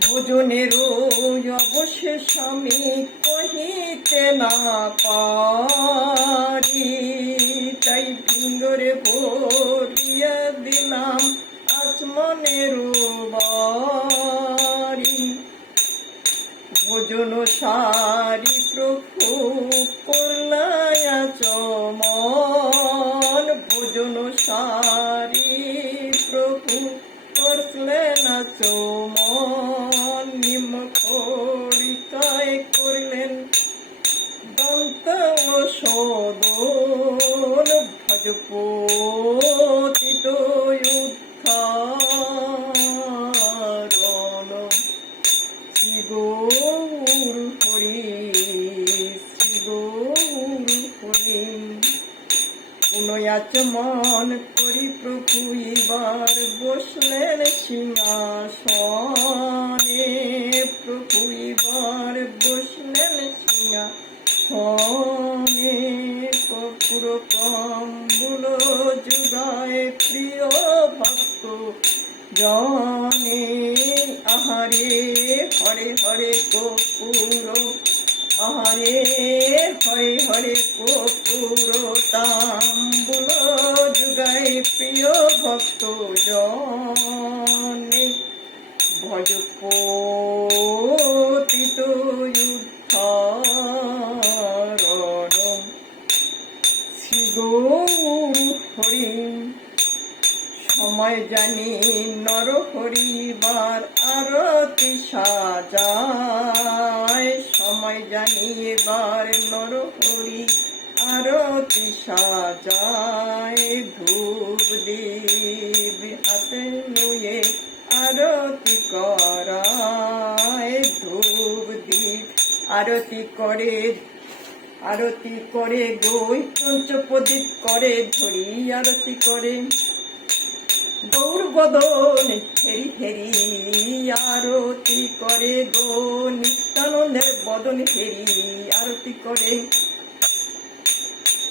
ভোজনের অবশেষ আমি কহিতে না পারি, তাই ফিঙ্গরে ভরিয়া দিলাম আচমনের বাড়ি। ভোজন সারি প্রভু করলাই আচমন, ভোজন সারি প্রভু করলেন আচমন। নিম্ন খড়িকায় করলেন দন্ত শোধন, ভজপতিত উদ্ধারণ। শ্রী গৌর হরি, শ্রী গৌর হরি। পুনয়াচমন করি প্রভু এবার বসলেন সিংহাসনে, প্রভু এবার বসলেন সিংহাসনে। কর্পূর কম্বল জুড়ায় প্রিয় ভক্ত জনে, আহারে হরে হরে কর্পূর, আহারে হরে হরে কর্পূর তাম্বুল জুগায় প্রিয় ভক্ত জনে। ভজপতিত উদ্ধারণ। শ্রী গৌর হরি। সময় জানি নর হরিবার আরতি সাজায়, সময় জানি এবার নর হরি আরতি সাজায়। ধূপ দীপ হাতে লয়ে আরতি করায়, ধূপ দীপ আরতি করে, আরতি করে গই পঞ্চপ্রদীপ করে ধরি আরতি করে। গৌর বদন হেরি হেরি আরতি করে গো, নিত্যানন্দের বদন হেরি আরতি করে।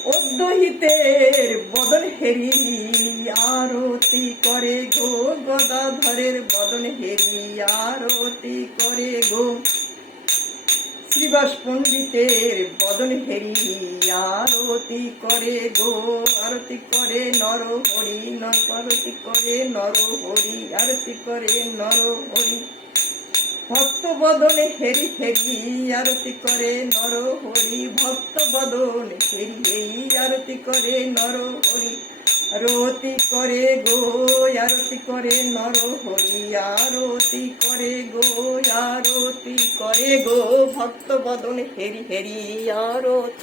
অদ্বৈতের বদন হেরি আরতি করে গো, গদাধরের বদন হেরি আরতি করে গো। শ্রীবাস পণ্ডিতের বদন হেরি আরতি করে গো, আরতি করে নর হরি, আরতি করে নর হরি, আরতি করে নর হরি। ভক্ত বদন হেরি হেরি আরতি করে নর হরি, ভক্ত বদন হেরি হেরি আরতি করে নর হরি। আরতি করে গো, আরতি করে নর হরি, আরতি করে গো, আরতি করে গো। ভক্ত বদন হেরি হেরি আরতি।